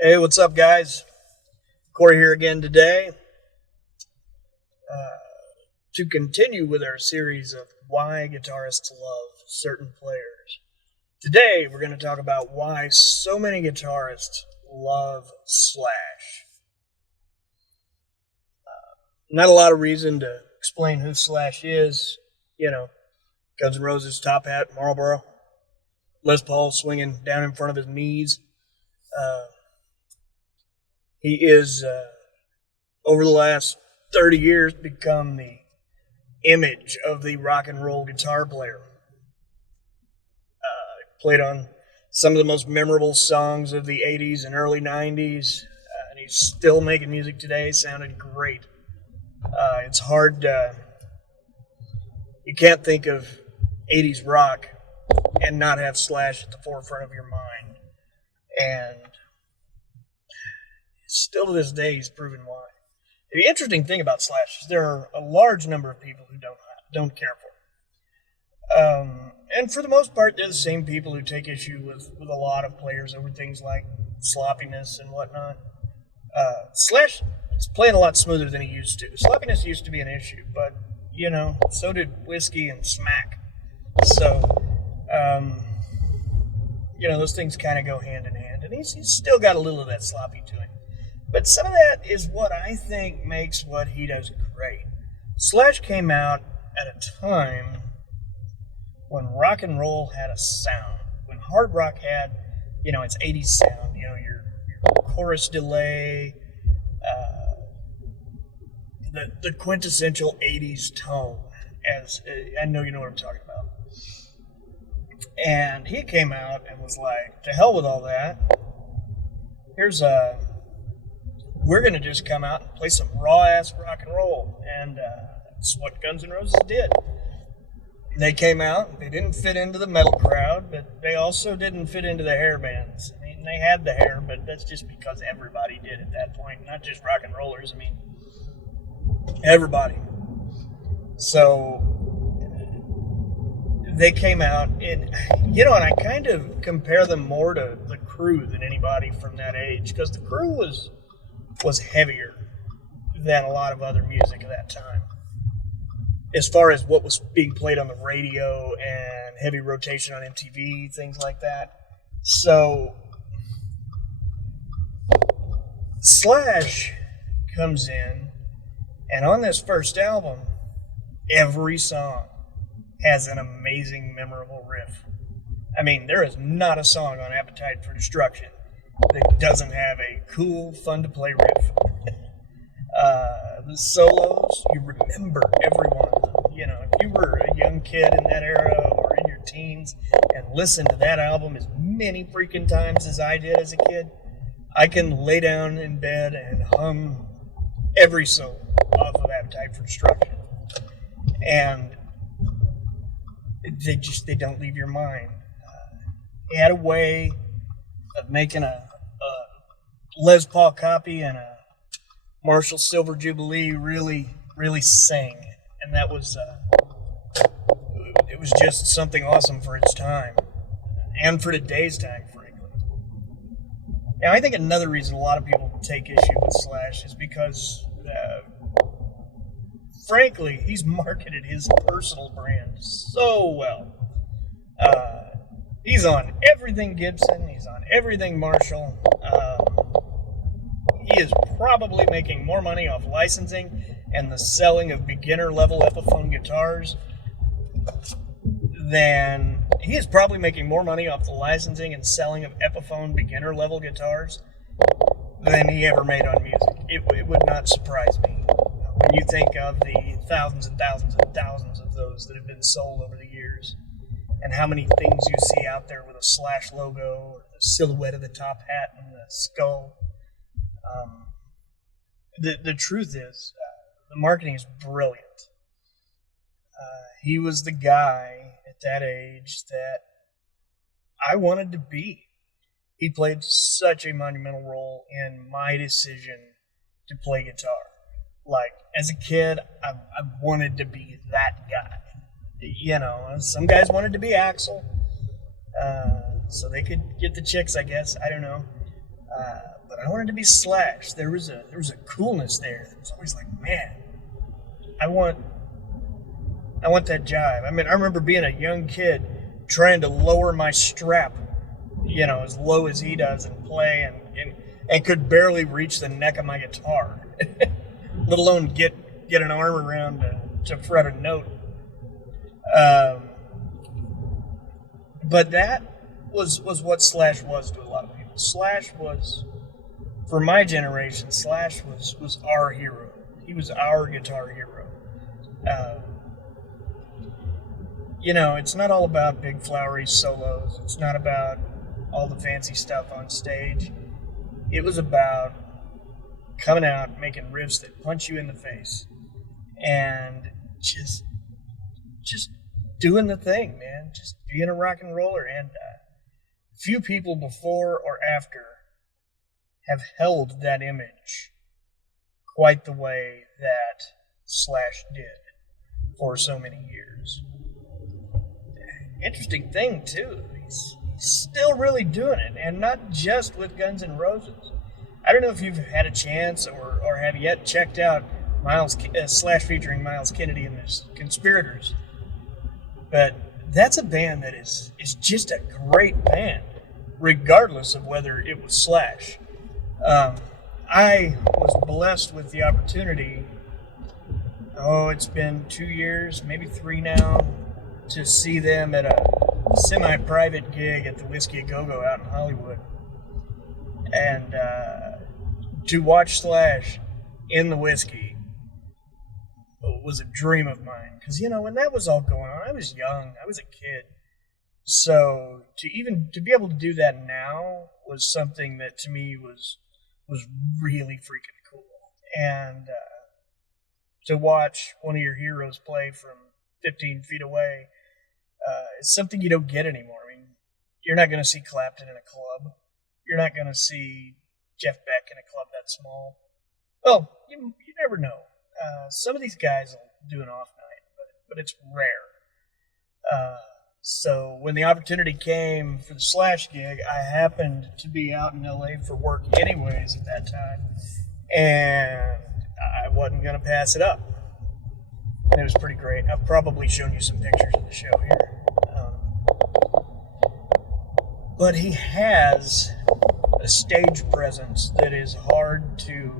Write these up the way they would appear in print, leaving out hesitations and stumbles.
Hey, what's up, guys? Corey here again today to continue with our series of why guitarists love certain players. Today, we're going to talk about why so many guitarists love Slash. Not a lot of reason to explain who Slash is. Guns N' Roses, top hat, Marlboro, Les Paul swinging down in front of his knees. He is, over the last 30 years, become the image of the rock and roll guitar player. Played on some of the most memorable songs of the 80s and early 90s, and he's still making music today. Sounded great. It's hard, you can't think of 80s rock and not have Slash at the forefront of your mind. And still to this day, he's proven why. The interesting thing about Slash is there are a large number of people who don't care for him. And for the most part, they're the same people who take issue with a lot of players over things like sloppiness and whatnot. Slash is playing a lot smoother than he used to. Sloppiness used to be an issue, but, so did whiskey and smack. So, those things kind of go hand in hand. And he's still got a little of that sloppy to him. But some of that is what I think makes what he does great. Slash came out at a time when rock and roll had a sound. When hard rock had, its 80s sound. Your chorus delay, the quintessential 80s tone. As I know you know what I'm talking about. And he came out and was like, to hell with all that. We're going to just come out and play some raw-ass rock and roll. And that's what Guns N' Roses did. They came out, they didn't fit into the metal crowd, but they also didn't fit into the hair bands. I mean, they had the hair, but that's just because everybody did at that point, not just rock and rollers. I mean, everybody. So they came out, and I kind of compare them more to the Crew than anybody from that age, because the Crew was heavier than a lot of other music at that time, as far as what was being played on the radio and heavy rotation on MTV, things like that. So Slash comes in, and on this first album, every song has an amazing, memorable riff. I mean, there is not a song on Appetite for Destruction that doesn't have a cool, fun-to-play riff. The solos, you remember every one of them. If you were a young kid in that era or in your teens and listened to that album as many freaking times as I did as a kid, I can lay down in bed and hum every solo off of Appetite for Destruction. And they don't leave your mind. He had a way of making a Les Paul copy and a Marshall Silver Jubilee really, really sing. And that was, it was just something awesome for its time. And for today's time, frankly. Now, I think another reason a lot of people take issue with Slash is because, frankly, he's marketed his personal brand so well. He's on everything Gibson. He's on everything Marshall. He is probably making more money off licensing and the selling of beginner-level Epiphone guitars than... He is probably making more money off the licensing and selling of Epiphone beginner-level guitars than he ever made on music. It would not surprise me when you think of the thousands and thousands and thousands of those that have been sold over the years, and how many things you see out there with a Slash logo, or the silhouette of the top hat and the skull. The truth is, the marketing is brilliant. He was the guy at that age that I wanted to be. He played such a monumental role in my decision to play guitar. Like, as a kid, I wanted to be that guy. Some guys wanted to be Axl, so they could get the chicks, I guess. I don't know. But I wanted to be Slash. There was a coolness there. It was always like, man, I want that jive. I mean, I remember being a young kid trying to lower my strap, as low as he does and play, and could barely reach the neck of my guitar, let alone get an arm around to fret a note. But that was what Slash was to a lot of people. Slash was, for my generation, Slash was our hero. He was our guitar hero. It's not all about big flowery solos. It's not about all the fancy stuff on stage. It was about coming out, making riffs that punch you in the face, and just doing the thing, man. Just being a rock and roller. And few people before or after have held that image quite the way that Slash did for so many years. Interesting thing, too. He's still really doing it, and not just with Guns N' Roses. I don't know if you've had a chance or have yet checked out Slash featuring Miles Kennedy and his Conspirators, but that's a band that is just a great band, regardless of whether it was Slash. I was blessed with the opportunity, it's been 2 years, maybe 3 now, to see them at a semi-private gig at the Whiskey A Go-Go out in Hollywood. And to watch Slash in the Whiskey was a dream of mine. Because, when that was all going on, I was young. I was a kid. So to be able to do that now was something that to me was really freaking cool. And to watch one of your heroes play from 15 feet away is something you don't get anymore. I mean, you're not going to see Clapton in a club. You're not going to see Jeff Beck in a club that small. Well, you never know. Some of these guys will do an off night, but it's rare. So when the opportunity came for the Slash gig, I happened to be out in LA for work anyways at that time, and I wasn't going to pass it up. And it was pretty great. I've probably shown you some pictures of the show here. But he has a stage presence that is hard to...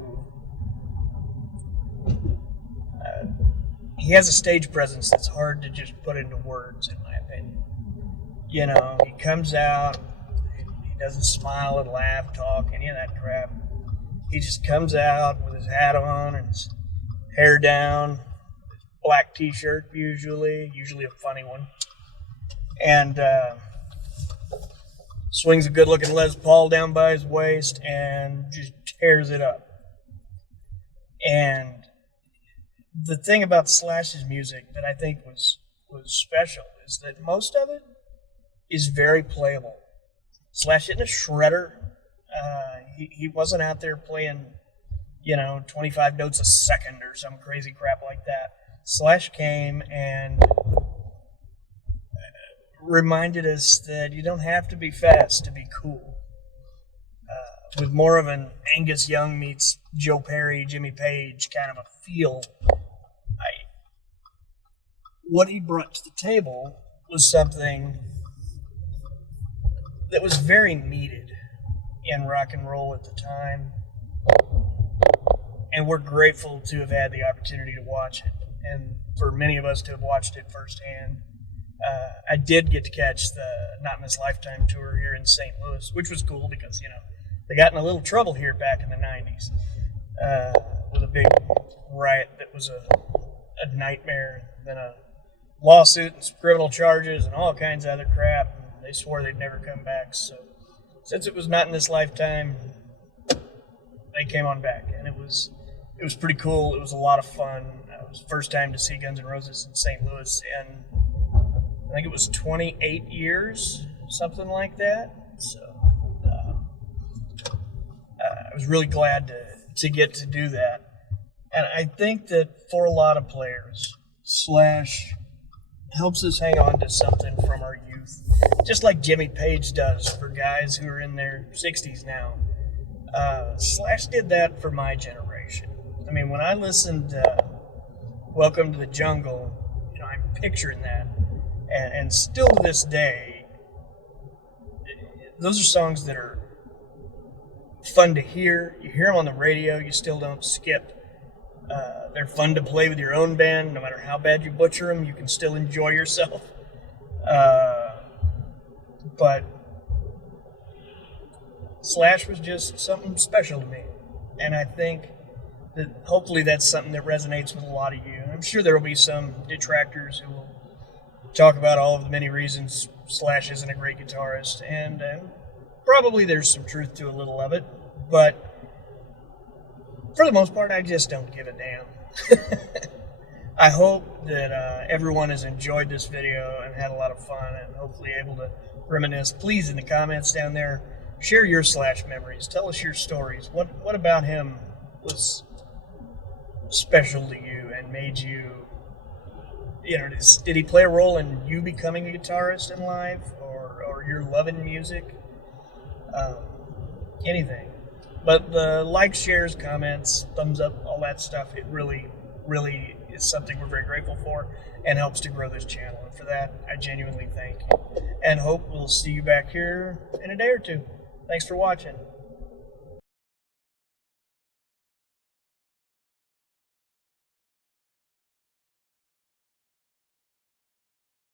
he has a stage presence that's hard to just put into words, in my opinion. He comes out, he doesn't smile and laugh, talk, any of that crap. He just comes out with his hat on and his hair down, black t-shirt usually a funny one, and swings a good-looking Les Paul down by his waist and just tears it up. And the thing about Slash's music that I think was special is that most of it is very playable. Slash isn't a shredder. He wasn't out there playing, 25 notes a second or some crazy crap like that. Slash came and reminded us that you don't have to be fast to be cool. With more of an Angus Young meets Joe Perry, Jimmy Page kind of a feel, what he brought to the table was something that was very needed in rock and roll at the time. And we're grateful to have had the opportunity to watch it, and for many of us to have watched it firsthand. I did get to catch the Not in This Lifetime tour here in St. Louis, which was cool because, they got in a little trouble here back in the 90s with a big riot that was a nightmare, then a lawsuit and some criminal charges and all kinds of other crap. And they swore they'd never come back. So since it was Not in This Lifetime, they came on back, and it was pretty cool. It was a lot of fun. It was the first time to see Guns N' Roses in St. Louis, and I think it was 28 years, something like that. So I was really glad to get to do that. And I think that for a lot of players, Slash helps us hang on to something from our youth, just like Jimmy Page does for guys who are in their 60s now. Slash did that for my generation. I mean, when I listened to Welcome to the Jungle, I'm picturing that. And still to this day, those are songs that are fun to hear. You hear them on the radio, you still don't skip. They're fun to play with your own band. No matter how bad you butcher them, you can still enjoy yourself. But Slash was just something special to me. And I think that hopefully that's something that resonates with a lot of you. I'm sure there will be some detractors who will talk about all of the many reasons Slash isn't a great guitarist. And probably there's some truth to a little of it. But for the most part, I just don't give a damn. I hope that everyone has enjoyed this video and had a lot of fun and hopefully able to reminisce. Please, in the comments down there, share your Slash memories. Tell us your stories. What about him was special to you and made you, did he play a role in you becoming a guitarist in life or your loving music? Anything. But the likes, shares, comments, thumbs up, all that stuff, it really, really is something we're very grateful for and helps to grow this channel. And for that, I genuinely thank you. And hope we'll see you back here in a day or two. Thanks for watching.